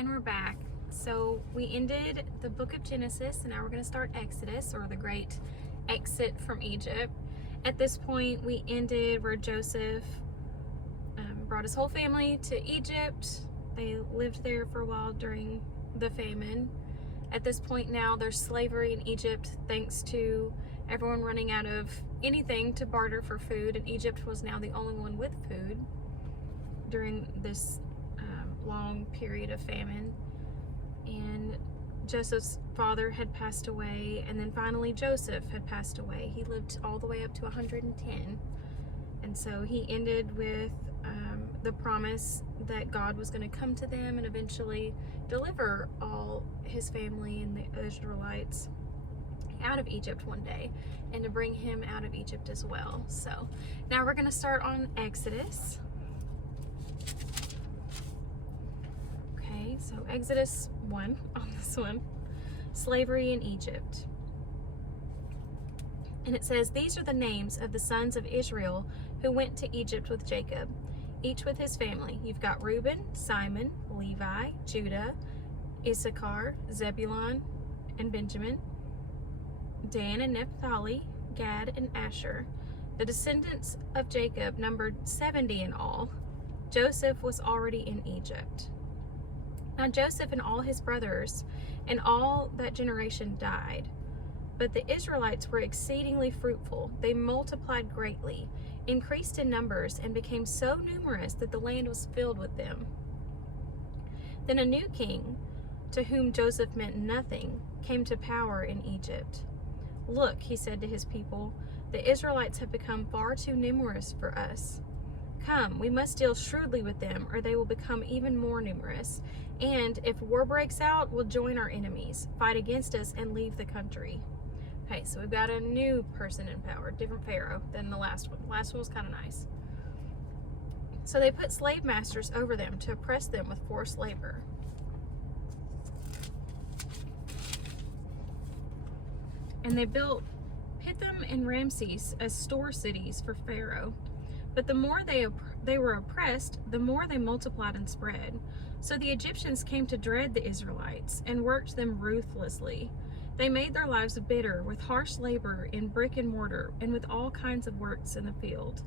And we're back. So we ended the book of Genesis, and now we're going to start Exodus, or the great exit from Egypt. At this point, we ended where Joseph brought his whole family to Egypt. They lived there for a while during the famine. At this point now, there's slavery in Egypt thanks to everyone running out of anything to barter for food, and Egypt was now the only one with food during this long period of famine. And Joseph's father had passed away, and then finally Joseph had passed away. He lived all the way up to 110, and so he ended with the promise that God was going to come to them and eventually deliver all his family and the Israelites out of Egypt one day, and to bring him out of Egypt as well. So now we're going to start on Exodus. Okay, so Exodus 1 on this one, slavery in Egypt. And it says, "These are the names of the sons of Israel who went to Egypt with Jacob, each with his family. You've got Reuben, Simon, Levi, Judah, Issachar, Zebulun, and Benjamin, Dan and Naphtali, Gad and Asher. The descendants of Jacob numbered 70 in all. Joseph was already in Egypt. Now Joseph and all his brothers and all that generation died. But the Israelites were exceedingly fruitful. They multiplied greatly, increased in numbers, and became so numerous that the land was filled with them. Then a new king, to whom Joseph meant nothing, came to power in Egypt. 'Look,' he said to his people, 'the Israelites have become far too numerous for us. Come, we must deal shrewdly with them, or they will become even more numerous. And if war breaks out, we'll join our enemies, fight against us, and leave the country.'" Okay, so we've got a new person in power, different Pharaoh than the last one. The last one was kind of nice. So they put slave masters over them to oppress them with forced labor. And they built Pithom and Ramses as store cities for Pharaoh. But the more they were oppressed, the more they multiplied and spread. So the Egyptians came to dread the Israelites and worked them ruthlessly. They made their lives bitter with harsh labor in brick and mortar and with all kinds of works in the field.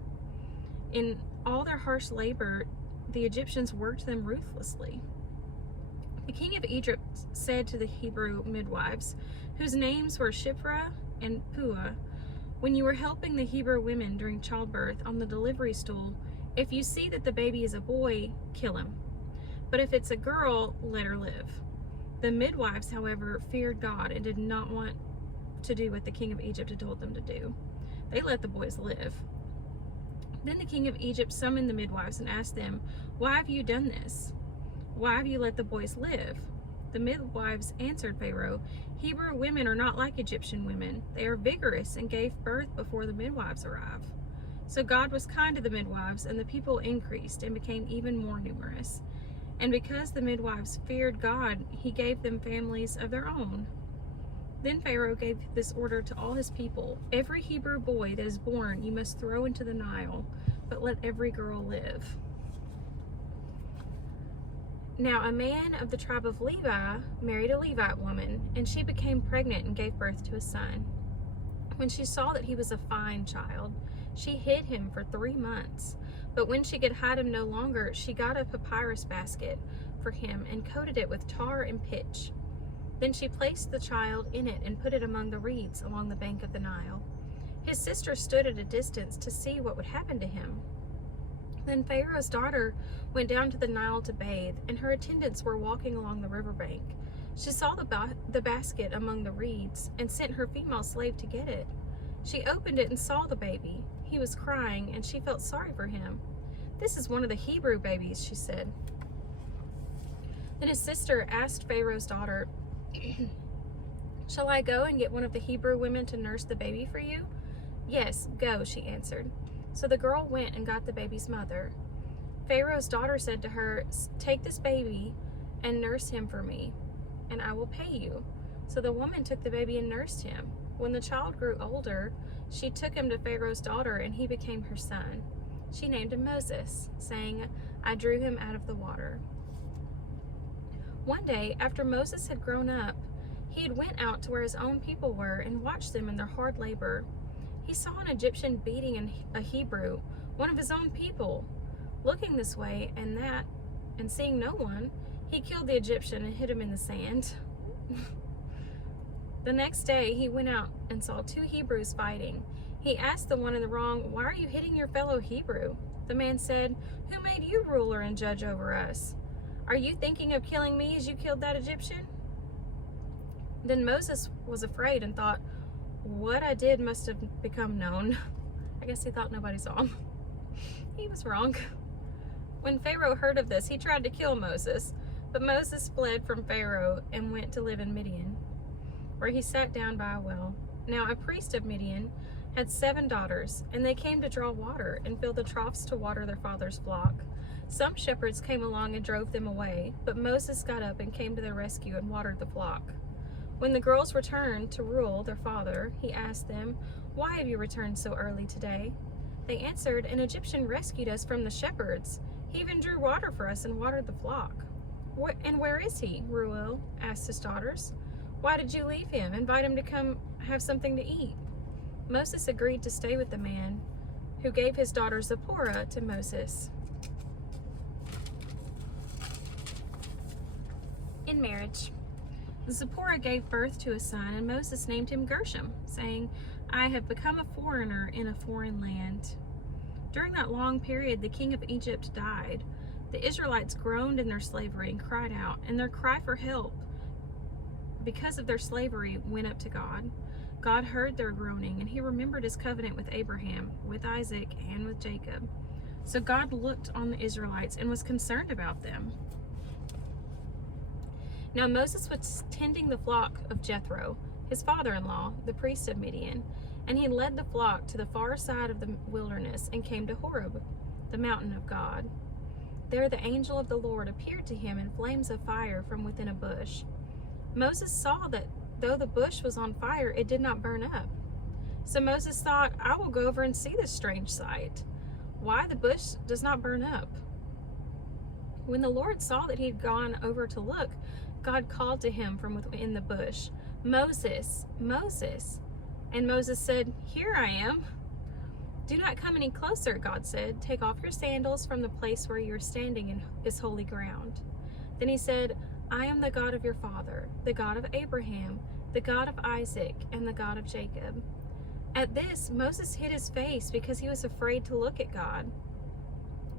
In all their harsh labor, the Egyptians worked them ruthlessly. The king of Egypt said to the Hebrew midwives, whose names were Shiphrah and Puah, "When you are helping the Hebrew women during childbirth on the delivery stool, if you see that the baby is a boy, kill him. But if it's a girl, let her live." The midwives, however, feared God and did not want to do what the king of Egypt had told them to do. They let the boys live. Then the king of Egypt summoned the midwives and asked them, "Why have you done this? Why have you let the boys live?" The midwives answered Pharaoh, "Hebrew women are not like Egyptian women. They are vigorous and gave birth before the midwives arrived." So God was kind to the midwives, and the people increased and became even more numerous. And because the midwives feared God, he gave them families of their own. Then Pharaoh gave this order to all his people, "Every Hebrew boy that is born you must throw into the Nile, but let every girl live." Now a man of the tribe of Levi married a Levite woman, and she became pregnant and gave birth to a son. When she saw that he was a fine child, she hid him for 3 months. But when she could hide him no longer, she got a papyrus basket for him and coated it with tar and pitch. Then she placed the child in it and put it among the reeds along the bank of the Nile. His sister stood at a distance to see what would happen to him. Then Pharaoh's daughter went down to the Nile to bathe, and her attendants were walking along the riverbank. She saw the basket among the reeds and sent her female slave to get it. She opened it and saw the baby. He was crying, and she felt sorry for him. "This is one of the Hebrew babies," she said. Then his sister asked Pharaoh's daughter, "Shall I go and get one of the Hebrew women to nurse the baby for you?" "Yes, go," she answered. So the girl went and got the baby's mother. Pharaoh's daughter said to her, "Take this baby and nurse him for me, and I will pay you." So the woman took the baby and nursed him. When the child grew older, she took him to Pharaoh's daughter, and he became her son. She named him Moses, saying, "I drew him out of the water." One day, after Moses had grown up, he had went out to where his own people were and watched them in their hard labor. He saw an Egyptian beating a Hebrew, one of his own people. Looking this way and that, and seeing no one, he killed the Egyptian and hid him in the sand. The next day, he went out and saw two Hebrews fighting. He asked the one in the wrong, "Why are you hitting your fellow Hebrew?" The man said, "Who made you ruler and judge over us? Are you thinking of killing me as you killed that Egyptian?" Then Moses was afraid and thought, "What I did must have become known." I guess he thought nobody saw him. He was wrong. When Pharaoh heard of this, he tried to kill Moses, but Moses fled from Pharaoh and went to live in Midian, where he sat down by a well. Now a priest of Midian had 7 daughters, and they came to draw water and fill the troughs to water their father's flock. Some shepherds came along and drove them away, but Moses got up and came to their rescue and watered the flock. When the girls returned to rule their father, he asked them, "Why have you returned so early today?" They answered, "An Egyptian rescued us from the shepherds. He even drew water for us and watered the flock." "And where is he?" Reuel asked his daughters. "Why did you leave him? Invite him to come have something to eat." Moses agreed to stay with the man, who gave his daughter Zipporah to Moses in marriage. Zipporah gave birth to a son, and Moses named him Gershom, saying, "I have become a foreigner in a foreign land." During that long period, the king of Egypt died. The Israelites groaned in their slavery and cried out, and their cry for help because of their slavery went up to God. God heard their groaning, and he remembered his covenant with Abraham, with Isaac, and with Jacob. So God looked on the Israelites and was concerned about them. Now Moses was tending the flock of Jethro, his father-in-law, the priest of Midian, and he led the flock to the far side of the wilderness and came to Horeb, the mountain of God. There the angel of the Lord appeared to him in flames of fire from within a bush. Moses saw that though the bush was on fire, it did not burn up. So Moses thought, "I will go over and see this strange sight, why the bush does not burn up." When the Lord saw that he had gone over to look, God called to him from within the bush, "Moses, Moses." And Moses said, "Here I am." "Do not come any closer," God said. "Take off your sandals from the place where you are standing in is holy ground." Then he said, "I am the God of your father, the God of Abraham, the God of Isaac, and the God of Jacob." At this, Moses hid his face because he was afraid to look at God.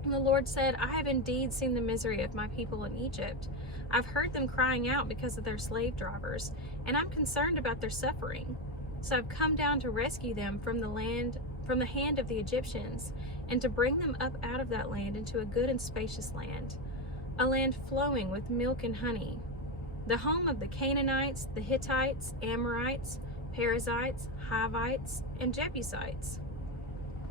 And the Lord said, "I have indeed seen the misery of my people in Egypt. I've heard them crying out because of their slave drivers, and I'm concerned about their suffering. So I've come down to rescue them from the hand of the Egyptians, and to bring them up out of that land into a good and spacious land, a land flowing with milk and honey, the home of the Canaanites, the Hittites, Amorites, Perizzites, Hivites, and Jebusites.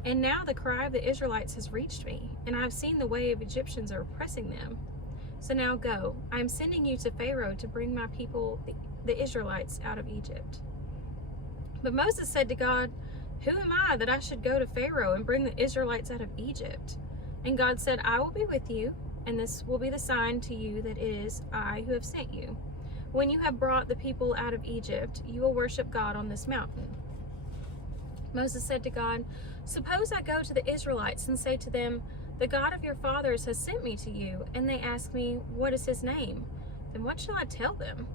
And now the cry of the Israelites has reached me, and I have seen the way of Egyptians are oppressing them. So now go, I am sending you to Pharaoh to bring my people, the Israelites, out of Egypt." But Moses said to God, "Who am I that I should go to Pharaoh and bring the Israelites out of Egypt?" And God said, "I will be with you, and this will be the sign to you that it is I who have sent you. When you have brought the people out of Egypt, you will worship God on this mountain." Moses said to God, "Suppose I go to the Israelites and say to them, 'The God of your fathers has sent me to you,' and they ask me, 'What is his name?' Then what shall I tell them?"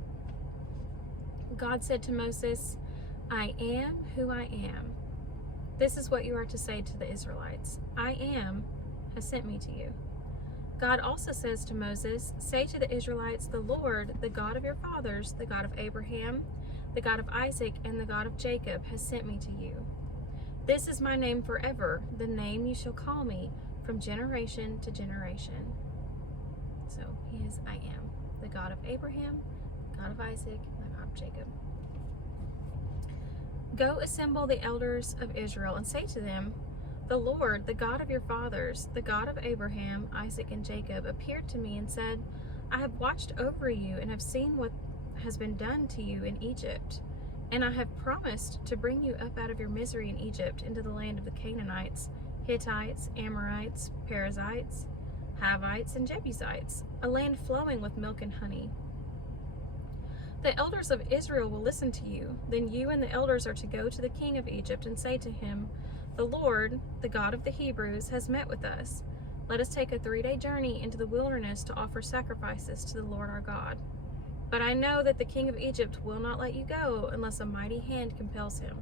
God said to Moses, "I am who I am. This is what you are to say to the Israelites. I am has sent me to you." God also says to Moses, "Say to the Israelites, 'The Lord, the God of your fathers, the God of Abraham, the God of Isaac, and the God of Jacob has sent me to you. This is my name forever, the name you shall call me from generation to generation.'" So he is I am, the God of Abraham, God of Isaac, and the God of Jacob. "Go assemble the elders of Israel and say to them, 'The Lord, the God of your fathers, the God of Abraham, Isaac, and Jacob, appeared to me and said, I have watched over you and have seen what has been done to you in Egypt. And I have promised to bring you up out of your misery in Egypt into the land of the Canaanites, Hittites, Amorites, Perizzites, Hivites, and Jebusites, a land flowing with milk and honey. The elders of Israel will listen to you. Then you and the elders are to go to the king of Egypt and say to him, 'The Lord, the God of the Hebrews, has met with us. Let us take a 3-day journey into the wilderness to offer sacrifices to the Lord our God. But I know that the king of Egypt will not let you go unless a mighty hand compels him.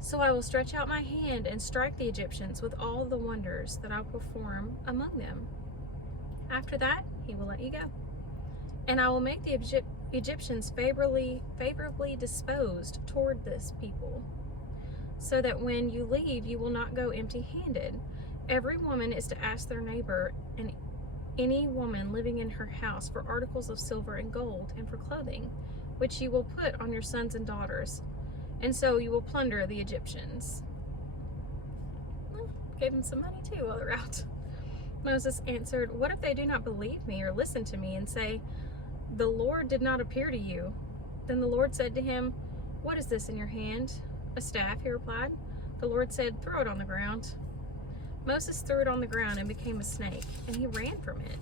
So I will stretch out my hand and strike the Egyptians with all the wonders that I will perform among them. After that, he will let you go. And I will make the Egyptians favorably disposed toward this people, so that when you leave, you will not go empty-handed. Every woman is to ask their neighbor and any woman living in her house for articles of silver and gold and for clothing, which you will put on your sons and daughters, and so you will plunder the Egyptians.'" Well, gave them some money too while they're out. Moses answered, "What if they do not believe me or listen to me and say, 'The Lord did not appear to you'?" Then the Lord said to him, "What is this in your hand?" "A staff," he replied. The Lord said, "Throw it on the ground." Moses threw it on the ground and became a snake, and he ran from it.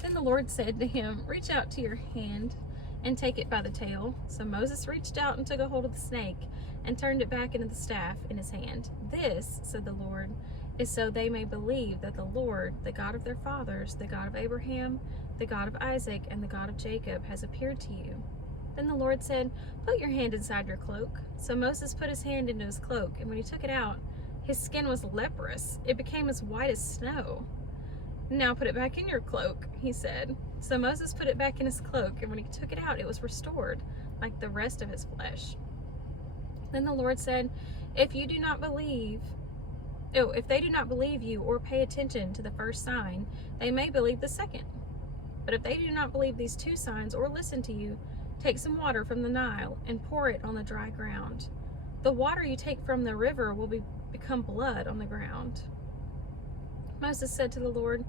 Then the Lord said to him, "Reach out to your hand and take it by the tail." So Moses reached out and took a hold of the snake and turned it back into the staff in his hand. "This," said the Lord, "is so they may believe that the Lord, the God of their fathers, the God of Abraham, the God of Isaac, and the God of Jacob, has appeared to you." Then the Lord said, "Put your hand inside your cloak." So Moses put his hand into his cloak, and when he took it out, his skin was leprous. It became as white as snow. "Now put it back in your cloak," he said. So Moses put it back in his cloak, and when he took it out, it was restored, like the rest of his flesh. Then the Lord said, if they do not believe you or pay attention to the first sign, they may believe the second. But if they do not believe these 2 signs or listen to you, take some water from the Nile and pour it on the dry ground. The water you take from the river will become blood on the ground. Moses said to the Lord,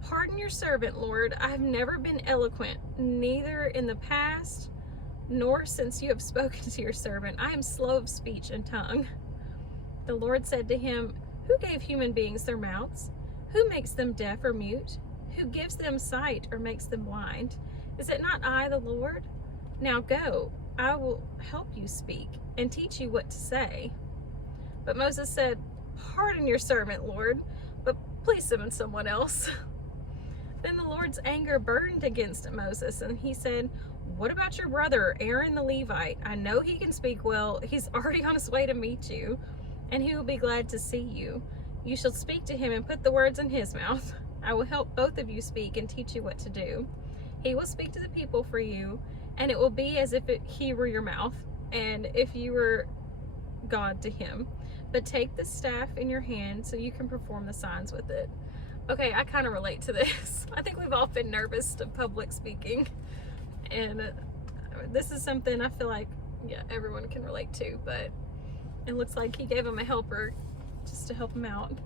"Pardon your servant, Lord. I have never been eloquent, neither in the past nor since you have spoken to your servant. I am slow of speech and tongue." The Lord said to him, "Who gave human beings their mouths? Who makes them deaf or mute? Who gives them sight or makes them blind? Is it not I, the Lord? Now go, I will help you speak and teach you what to say." But Moses said, "Pardon your servant, Lord, but please summon someone else." Then the Lord's anger burned against Moses, and he said, "What about your brother, Aaron the Levite? I know he can speak well. He's already on his way to meet you, and he will be glad to see you. You shall speak to him and put the words in his mouth. I will help both of you speak and teach you what to do. He will speak to the people for you, and it will be as if he were your mouth, and if you were God to him. But take the staff in your hand so you can perform the signs with it." Okay, I kind of relate to this. I think we've all been nervous to public speaking, and this is something I feel like, yeah, everyone can relate to, but it looks like he gave him a helper just to help him out.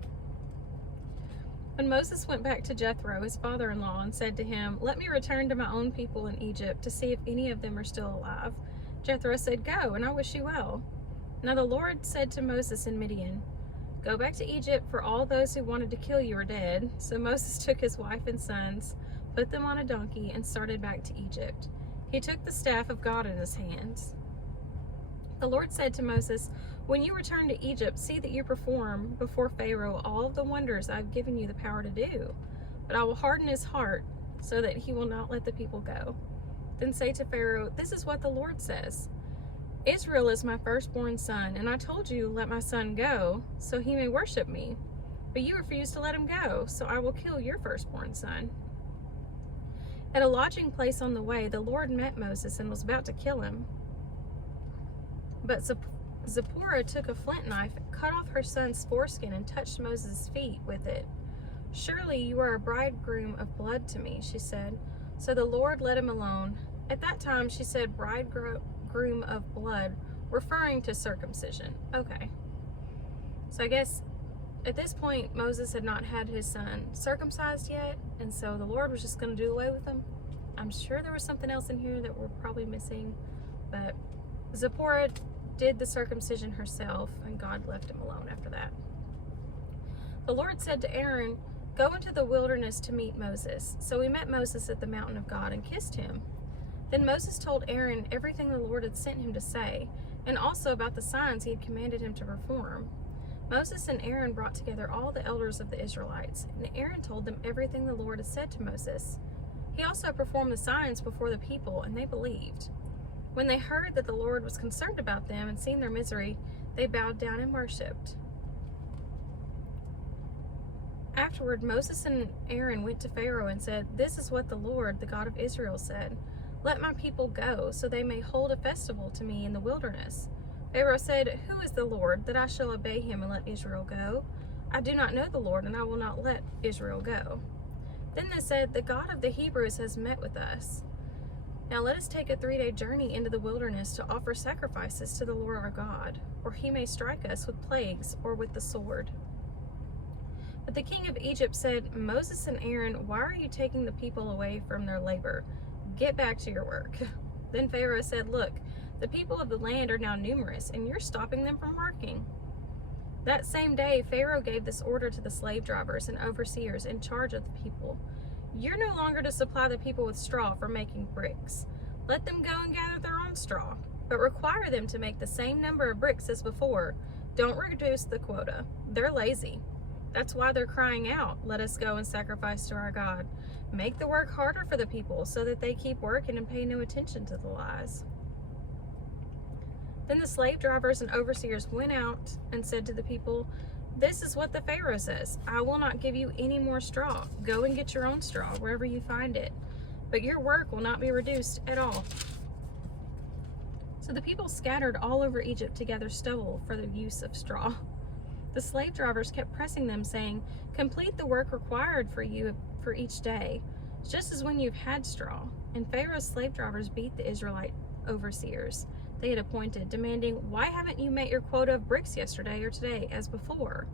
When Moses went back to Jethro, his father-in-law, and said to him, "Let me return to my own people in Egypt to see if any of them are still alive," Jethro said, "Go, and I wish you well." Now the Lord said to Moses in Midian, "Go back to Egypt, for all those who wanted to kill you are dead." So Moses took his wife and sons, put them on a donkey, and started back to Egypt. He took the staff of God in his hands. The Lord said to Moses, "When you return to Egypt, see that you perform before Pharaoh all of the wonders I have given you the power to do. But I will harden his heart so that he will not let the people go. Then say to Pharaoh, 'This is what the Lord says. Israel is my firstborn son, and I told you, let my son go, so he may worship me. But you refused to let him go, so I will kill your firstborn son.'" At a lodging place on the way, the Lord met Moses and was about to kill him. But Zipporah took a flint knife, cut off her son's foreskin, and touched Moses' feet with it. "Surely you are a bridegroom of blood to me," she said. So the Lord let him alone. At that time she said bridegroom of blood, referring to circumcision. Okay. So I guess at this point Moses had not had his son circumcised yet, and so the Lord was just going to do away with him. I'm sure there was something else in here that we're probably missing, but Zipporah did the circumcision herself, and God left him alone after that. The Lord said to Aaron, "Go into the wilderness to meet Moses." So he met Moses at the mountain of God and kissed him. Then Moses told Aaron everything the Lord had sent him to say, and also about the signs he had commanded him to perform. Moses and Aaron brought together all the elders of the Israelites, and Aaron told them everything the Lord had said to Moses. He also performed the signs before the people, and they believed. When they heard that the Lord was concerned about them and seen their misery, they bowed down and worshipped. Afterward, Moses and Aaron went to Pharaoh and said, "This is what the Lord, the God of Israel, said. Let my people go, so they may hold a festival to me in the wilderness." Pharaoh said, "Who is the Lord, that I shall obey him and let Israel go? I do not know the Lord, and I will not let Israel go." Then they said, "The God of the Hebrews has met with us. Now let us take a 3-day journey into the wilderness to offer sacrifices to the Lord our God, or he may strike us with plagues or with the sword." But the king of Egypt said, "Moses and Aaron, why are you taking the people away from their labor? Get back to your work." Then Pharaoh said, "Look, the people of the land are now numerous, and you're stopping them from working." That same day, Pharaoh gave this order to the slave drivers and overseers in charge of the people: "You're no longer to supply the people with straw for making bricks. Let them go and gather their own straw, but require them to make the same number of bricks as before. Don't reduce the quota. They're lazy. That's why they're crying out, 'Let us go and sacrifice to our God.' Make the work harder for the people so that they keep working and pay no attention to the lies." Then the slave drivers and overseers went out and said to the people, "This is what the Pharaoh says: I will not give you any more straw. Go and get your own straw wherever you find it, but your work will not be reduced at all." So the people scattered all over Egypt to gather stubble for the use of straw. The slave drivers kept pressing them, saying, "Complete the work required for you for each day, just as when you've had straw." And Pharaoh's slave drivers beat the Israelite overseers they had appointed, demanding, "Why haven't you met your quota of bricks yesterday or today as before?"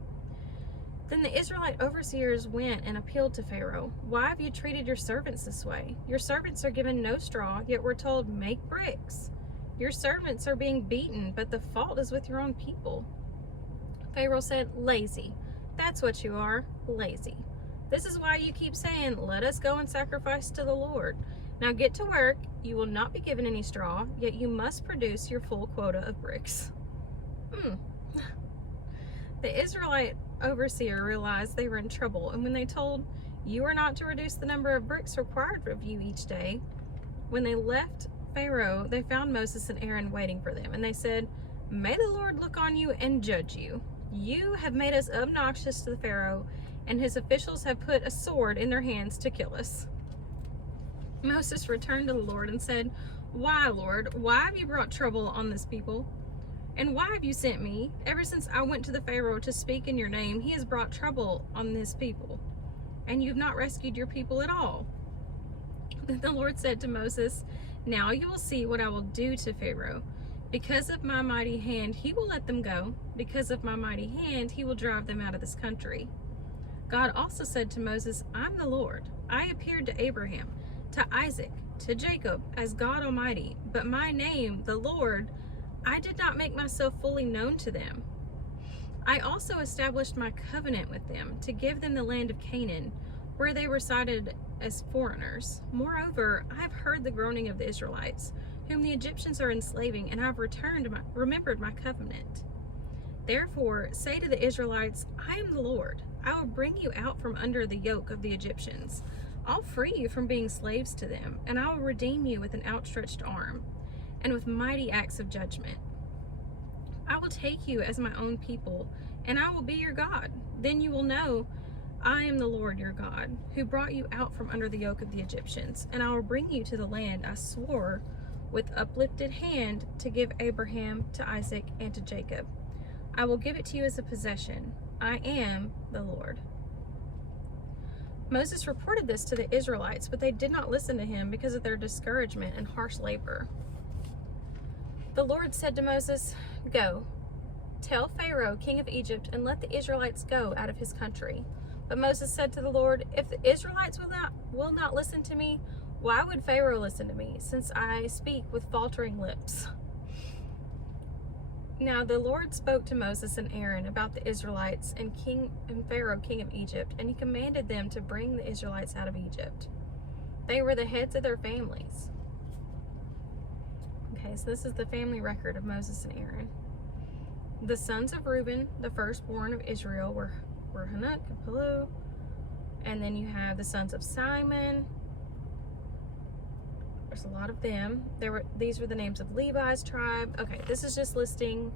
Then the Israelite overseers went and appealed to Pharaoh. "Why have you treated your servants this way? Your servants are given no straw, yet we're told, 'Make bricks.' Your servants are being beaten, but the fault is with your own people." Pharaoh said, "Lazy. That's what you are, lazy. This is why you keep saying, 'Let us go and sacrifice to the Lord.' Now get to work. You will not be given any straw, yet you must produce your full quota of bricks." The Israelite overseer realized they were in trouble, and when they told, "You are not to reduce the number of bricks required of you each day," when they left Pharaoh, they found Moses and Aaron waiting for them, and they said, "May the Lord look on you and judge you. You have made us obnoxious to the Pharaoh, and his officials have put a sword in their hands to kill us." Moses returned to the Lord and said, "Why, Lord, why have you brought trouble on this people? And why have you sent me? Ever since I went to the Pharaoh to speak in your name, he has brought trouble on this people, and you've not rescued your people at all." Then the Lord said to Moses, "Now you will see what I will do to Pharaoh. Because of my mighty hand, he will let them go. Because of my mighty hand, he will drive them out of this country." God also said to Moses, "I'm the Lord. I appeared to Abraham, to Isaac, to Jacob as God Almighty, but my name, the Lord, I did not make myself fully known to them. I also established my covenant with them to give them the land of Canaan, where they resided as foreigners. Moreover, I have heard the groaning of the Israelites, whom the Egyptians are enslaving, and I have remembered my covenant. Therefore, say to the Israelites, 'I am the Lord. I will bring you out from under the yoke of the Egyptians. I'll free you from being slaves to them, and I will redeem you with an outstretched arm and with mighty acts of judgment. I will take you as my own people, and I will be your God. Then you will know I am the Lord your God, who brought you out from under the yoke of the Egyptians, and I will bring you to the land I swore with uplifted hand to give Abraham, to Isaac, and to Jacob. I will give it to you as a possession. I am the Lord." Moses reported this to the Israelites, but they did not listen to him because of their discouragement and harsh labor. The Lord said to Moses, "Go, tell Pharaoh, king of Egypt, and let the Israelites go out of his country." But Moses said to the Lord, "If the Israelites will not listen to me, why would Pharaoh listen to me, since I speak with faltering lips?" Now the Lord spoke to Moses and Aaron about the Israelites and Pharaoh, king of Egypt, and he commanded them to bring the Israelites out of Egypt. They were the heads of their families. Okay, so this is the family record of Moses and Aaron. The sons of Reuben, the firstborn of Israel, were Hanok and Palu. And then you have the sons of Simon. There's a lot of them. These were the names of Levi's tribe. Okay, this is just listing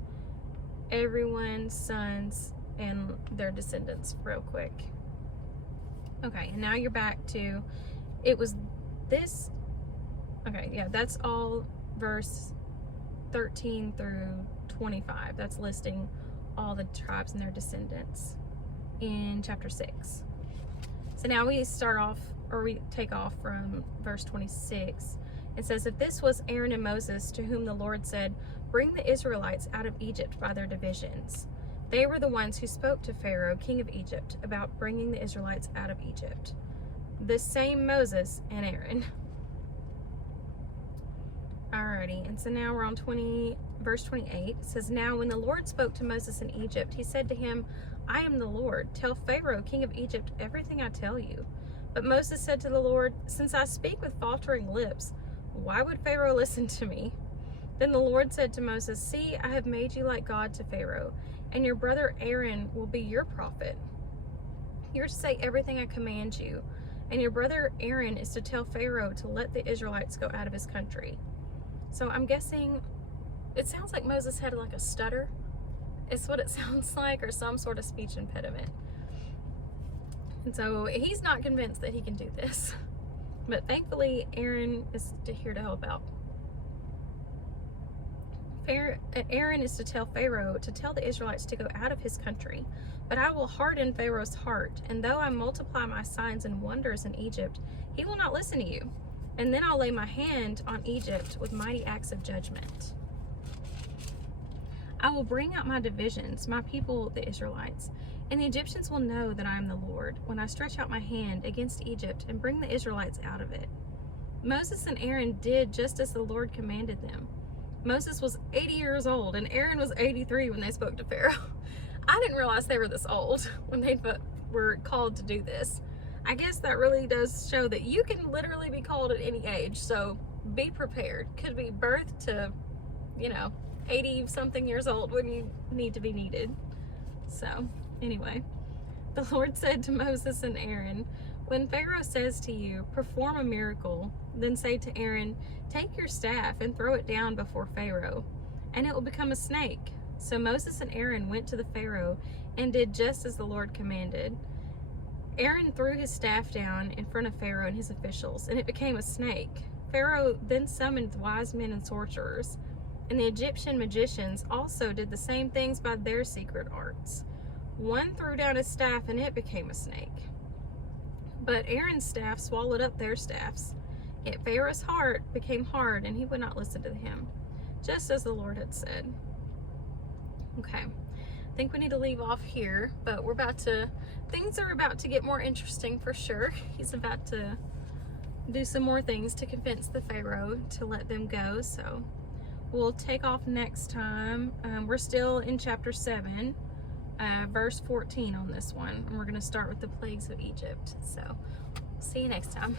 everyone's sons and their descendants real quick. Okay, and now you're back to, it was this, okay, yeah, that's all verse 13 through 25. That's listing all the tribes and their descendants in chapter 6. So now we start off, or we take off from verse 26. It says, if this was Aaron and Moses, to whom the Lord said, bring the Israelites out of Egypt by their divisions. They were the ones who spoke to Pharaoh, king of Egypt, about bringing the Israelites out of Egypt. This same Moses and Aaron. Alrighty, and so now we're on verse 28. It says, now when the Lord spoke to Moses in Egypt, he said to him, I am the Lord. Tell Pharaoh, king of Egypt, everything I tell you. But Moses said to the Lord, since I speak with faltering lips, why would Pharaoh listen to me? Then the Lord said to Moses, see, I have made you like God to Pharaoh, and your brother Aaron will be your prophet. You're to say everything I command you, and your brother Aaron is to tell Pharaoh to let the Israelites go out of his country. So I'm guessing, it sounds like Moses had like a stutter. It's what it sounds like, or some sort of speech impediment. And so he's not convinced that he can do this. But thankfully, Aaron is here to help out. Aaron is to tell Pharaoh to tell the Israelites to go out of his country. But I will harden Pharaoh's heart, and though I multiply my signs and wonders in Egypt, he will not listen to you. And then I'll lay my hand on Egypt with mighty acts of judgment. I will bring out my divisions, my people, the Israelites, and the Egyptians will know that I am the Lord when I stretch out my hand against Egypt and bring the Israelites out of it. Moses and Aaron did just as the Lord commanded them. Moses was 80 years old and Aaron was 83 when they spoke to Pharaoh. I didn't realize they were this old when they were called to do this. I guess that really does show that you can literally be called at any age, so be prepared. Could be birth to, 80 something years old when you need to be needed. So anyway, the Lord said to Moses and Aaron, when Pharaoh says to you, perform a miracle, then say to Aaron, take your staff and throw it down before Pharaoh, and it will become a snake. So Moses and Aaron went to the Pharaoh and did just as the Lord commanded. Aaron threw his staff down in front of Pharaoh and his officials, and it became a snake. Pharaoh then summoned wise men and sorcerers, and the Egyptian magicians also did the same things by their secret arts. One threw down his staff, and it became a snake. But Aaron's staff swallowed up their staffs. Yet Pharaoh's heart became hard, and he would not listen to him, just as the Lord had said. Okay, I think we need to leave off here, but things are about to get more interesting for sure. He's about to do some more things to convince the Pharaoh to let them go, so we'll take off next time. We're still in chapter 7, verse 14 on this one, and we're going to start with the plagues of Egypt. So see you next time.